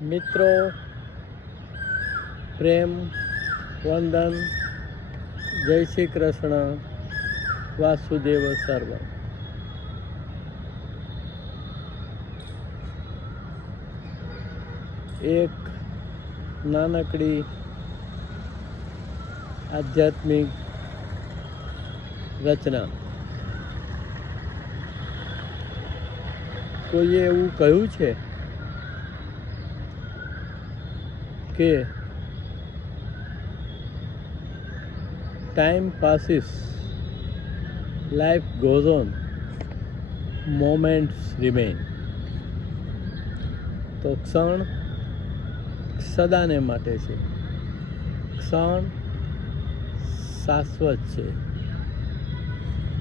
મિત્રો, પ્રેમ, વંદન, જય શ્રી કૃષ્ણ, વાસુદેવ સર્વ. એક નાનકડી આધ્યાત્મિક રચના. કોઈએ એવું કહ્યું છે કે time passes, life goes on, moments remain. તો ક્ષણ સદાને માટે છે, ક્ષણ શાશ્વત છે.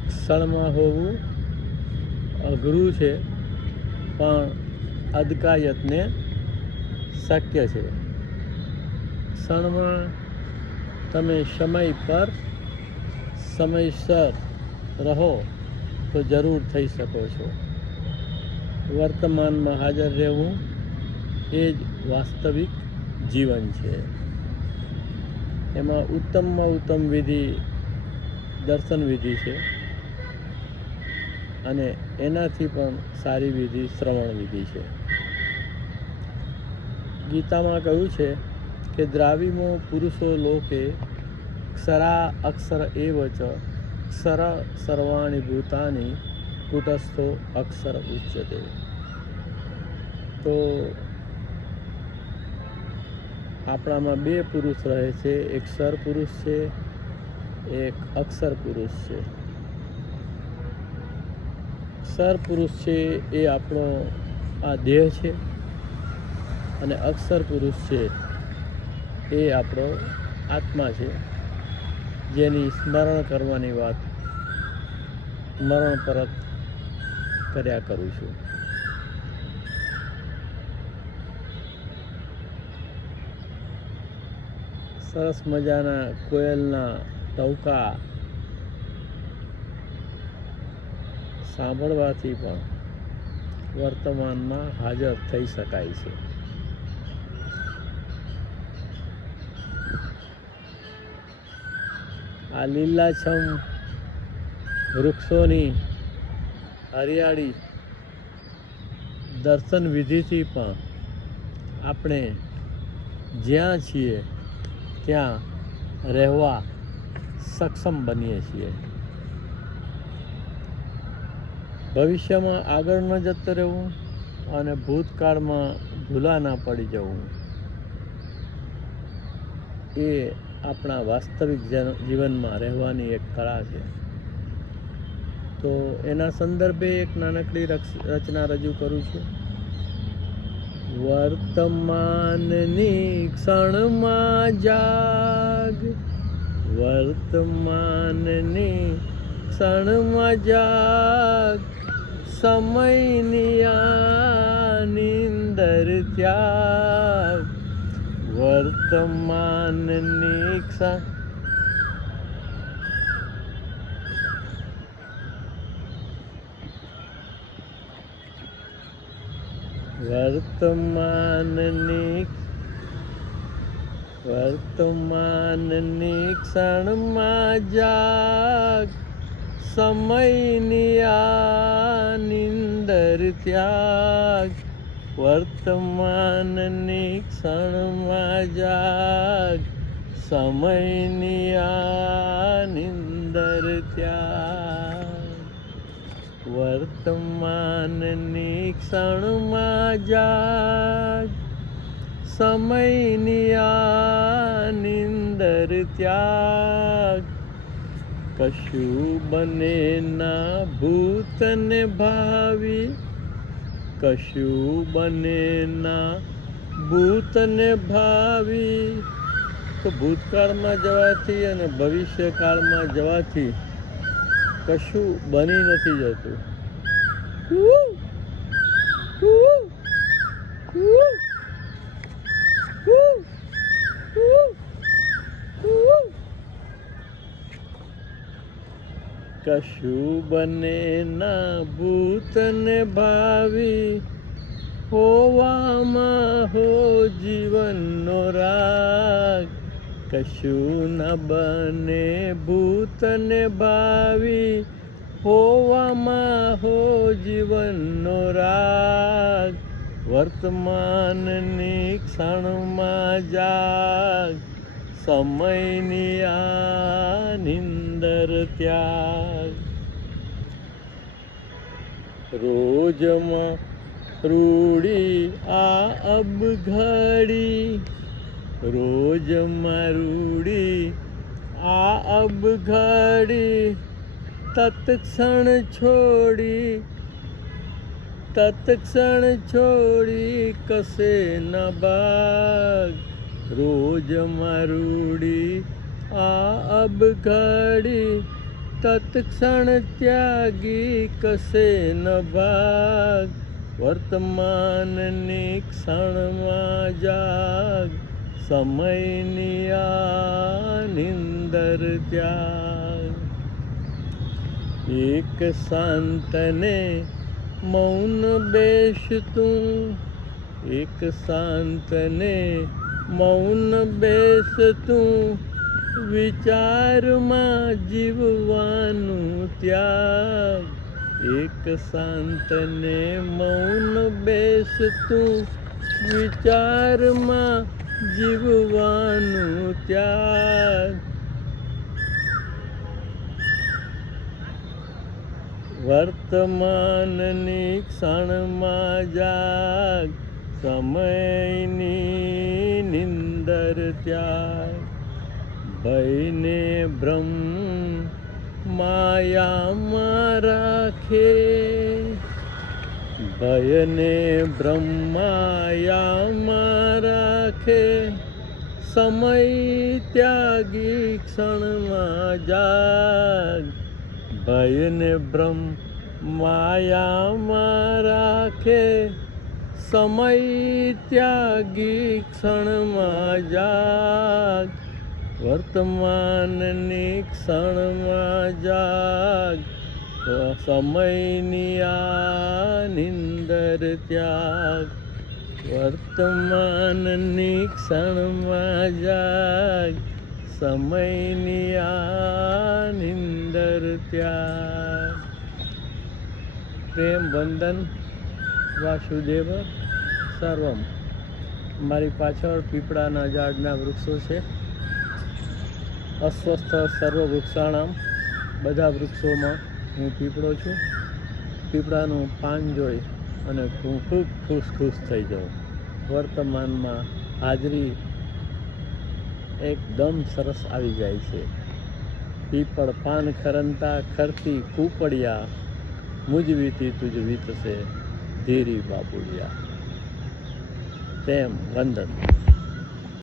ક્ષણમાં હોવું અઘરું છે, પણ અદકાયતને શક્ય છે. ક્ષણમાં તમે સમય પર સમયસર રહો તો જરૂર થઈ શકો છો. વર્તમાનમાં હાજર રહેવું એ જ વાસ્તવિક જીવન છે. એમાં ઉત્તમમાં ઉત્તમ વિધિ દર્શન વિધિ છે, અને એનાથી પણ સારી વિધિ શ્રવણ વિધિ છે. ગીતામાં કહ્યું છે કે દ્રાવિમો પુરુષો લોકે ક્ષરા અક્ષર એવ ચ ક્ષર સર્વાણી ભૂતાની કુટસ્થો અક્ષર ઉચ્યતે. તો આપણામાં બે પુરુષ રહે છે, એક સર પુરુષ છે, એક અક્ષર પુરુષ છે. સર પુરુષ છે એ આપણો આ દેહ છે, અને અક્ષર પુરુષ છે એ આપણો આત્મા છે, જેની સ્મરણ કરવાની વાત મરણ પરત કર્યા કરું છું. સરસ મજાના કોયલના ટહુકા સાંભળવાથી પણ વર્તમાનમાં હાજર થઈ શકાય છે. આ લીલાછમ વૃક્ષોની હરિયાળી દર્શન વિધિથી પણ આપણે જ્યાં છીએ ત્યાં રહેવા સક્ષમ બનીએ છીએ. ભવિષ્યમાં આગળ ન જતું રહેવું અને ભૂતકાળમાં ભૂલા ના પડી જવું એ આપણા વાસ્તવિક જીવનમાં રહેવાની એક કળા છે. તો એના સંદર્ભે એક નાનકડી રચના રજૂ કરું છું. વર્તમાનની ક્ષણમાં જાગ, વર્તમાનની ક્ષણમાં જાગ, સમયની આ નિંદર ત્યાગ. વર્તમાનની વર્તમાનની ક્ષણમાં જાગ, સમયની આ નિંદર ત્યાગ. વર્તમાનની ક્ષણમાં જાગ, સમયની આ નિંદર ત્યાગ. વર્તમાનની ક્ષણમાં જાગ, સમયની આ નિંદર ત્યાગ. કશું બને ના ભૂત ને ભાવિ, કશું બને ના ભૂત ને ભાવિ. તો ભૂતકાળમાં જવાથી અને ભવિષ્યકાળમાં જવાથી કશું બની નથી જતું. કશું બને ના ભૂત ને ભાવિ, હોવામાં હો કશું ન બને ભૂત ને ભાવિ, હોવામાં હો જીવનનો રાગ. વર્તમાનની ક્ષણમાં જાગ, સમયની આ નિંદર ત્યાગ. રોજમાં રૂડી આ અબ ઘડી, રોજમાં રૂડી આ અબ ઘડી. તત્ક્ષણ છોડી, તત્ક્ષણ છોડી કશે ન ભાગ. રોજમાં રૂડી આ અબ ઘડી, તત્ક્ષણ ત્યાગી કશે ન ભાગ. વર્તમાનની ક્ષણમાં જાગ, સમયની આ નિંદર ત્યાગ. એક શાંતને મૌન બેસતું, એક શાંતને મૌન બેસતું. વિચારમાં જીવવાનું ત્યાગ, એક શાંતને મૌન બેસતું. વિચારમાં જીવવાનું ત્યાગ. વર્તમાનની ક્ષણમાં જાગ, સમયની નિંદર ત્યાગ. ભયને ભ્રમ માયામાં રાખે, ભયને ભ્રમ માયામાં રાખે. સમય ત્યાગી ક્ષણમાં જાગ, ભયને ભ્રમ માયામાં રાખે. સમય ત્યાગી ક્ષણમાં જાગ. વર્તમાનની ક્ષણમાં જાગ, સમયની આ નિંદર ત્યાગ. વર્તમાનની ક્ષણમાં જાગ, સમયની આ નિંદર ત્યાગ. પ્રેમ વંદન વાસુદેવ સર્વમ. મારી પાછળ પીપળાના ઝાડના વૃક્ષો છે. અસ્વસ્થ સર્વ વૃક્ષાણામ, બધા વૃક્ષોમાં હું પીપળો છું. પીપળાનું પાન જોઈ અને હું ખૂબ ખુશ થઈ જાઉં. વર્તમાનમાં હાજરી એકદમ સરસ આવી જાય છે. પીપળ પાન ખરંતા ખરતી કૂપડિયા, મુજ વીતી તુજ વીતશે ધીરી બાબુડિયા. તેમ વંદન.